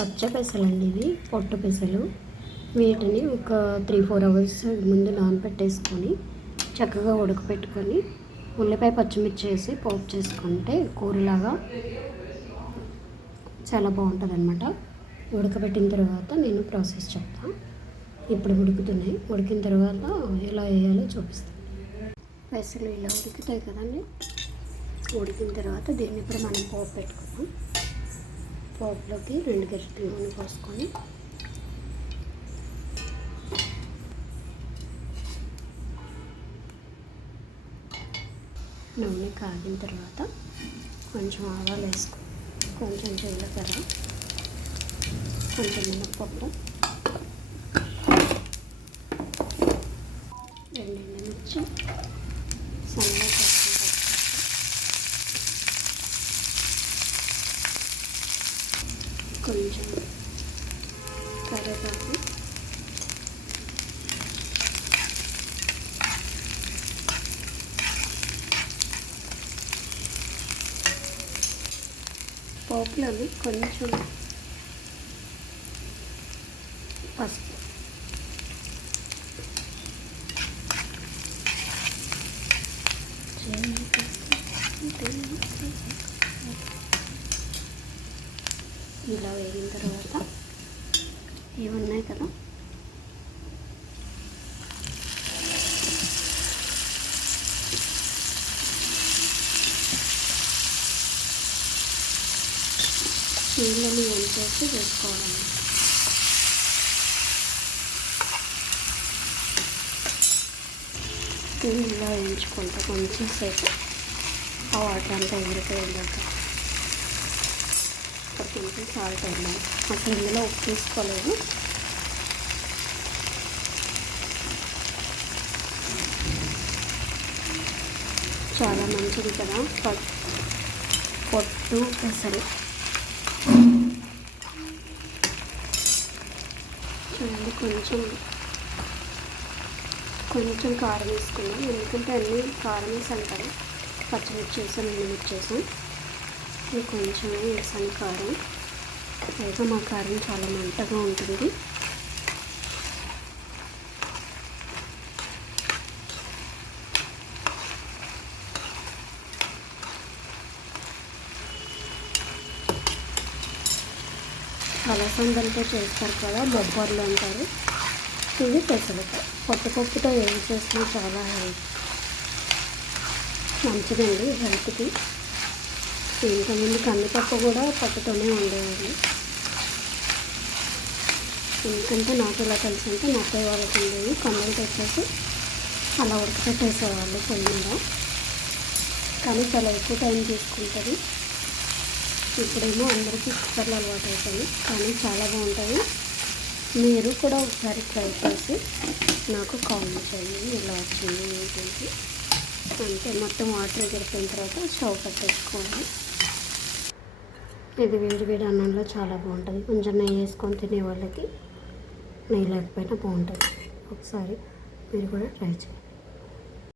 పచ్చ పెసలండి ఇవి, పొట్టు పెసలు. వీటిని ఒక 3-4 అవర్స్ ముందు నానబెట్టేసుకొని చక్కగా ఉడకపెట్టుకొని ఉల్లిపాయ పచ్చిమిర్చి వేసి పోపు చేసుకుంటే కూరలాగా చాలా బాగుంటుంది అనమాట. ఉడకబెట్టిన తర్వాత నేను ప్రాసెస్ చెప్తాను. ఇప్పుడు ఉడుకుతున్నాయి. ఉడికిన తర్వాత ఎలా వేయాలో చూపిస్తాను. పెసలు ఇలా ఉడుకుతాయి కదండి. ఉడికిన తర్వాత దీన్ని ఇప్పుడు మనం పోపు పెట్టుకున్నాం. పోపులోకి 2 గరిటెల నూనె పోసుకొని నూనె కాగిన తర్వాత కొంచెం ఆవాలు వేసుకొని, కొంచెం జీలకర్ర, కొంచెం మినప్పప్పు, 2 ఎండుమిర్చి, సన్నగా కొంచెం కరివేపాకు, పోపులోని కొంచెం పసుపు, ఇలా వేగిన తర్వాత ఇవన్నాయి కదా, నీళ్ళని వంచేసి వేసుకోవాలండి. ఇలా వేయించుకుంటా కొంచెం సేపు ఆ వాటర్ అంతా ఎగిరిపోయిందాక. కొంచెం సాల్ట్ వేద్దాం. అసలు ఇందులో ఉప్పు తీసుకోలేదు. చాలా మంచిది కదా పొట్టు పెసలు. చూడండి, కొంచెం కారం వేసుకున్నాం. ఎందుకంటే అన్నీ కారం వేసి అంటారు. పచ్చిమిర్చి వేసాం, ఎండుమిర్చి వేసాం. ఇది కొంచెం వేసాను కారం. అయితే మా కారం చాలా మంటగా ఉంటుంది. అలసందలతో చేస్తారు కదా, బొబ్బర్లు అంటారు. ఇది పెసరకాయ. పొట్టుపప్పుతో ఏం చేసినా చాలా మంచిదండి హెల్త్కి. ఇంతకుముందు కందిపప్పు కూడా పప్పుతోనే ఉండేవాళ్ళు. ఎందుకంటే నాకు ఇలా తెలిసింటే మా అత్తయ్య వాళ్ళకి ఉండేవి. కమ్మలు తెచ్చేసి అలా ఉడకపెట్టేసేవాళ్ళు పొయ్యి మీద. కానీ చాలా ఎక్కువ టైం తీసుకుంటుంది. ఇప్పుడేమో అందరికీ కుక్కర్లు అలవాటు అవుతాయి, కానీ చాలా బాగుంటుంది. మీరు కూడా ఒకసారి ట్రై చేసి నాకు కామెంట్ చేయండి ఎలా వచ్చింది ఏంటంటే. అంటే మొత్తం వాటర్ ఎగిరిపోయిన తర్వాత స్టవ్ కట్టేసుకోవాలి. ఇది వేడి వేడి అన్నంలో చాలా బాగుంటుంది. కొంచెం నెయ్యి వేసుకొని తినే వాళ్ళకి నెయ్యి లేకపోయినా బాగుంటుంది. ఒకసారి మీరు కూడా ట్రై చేయండి.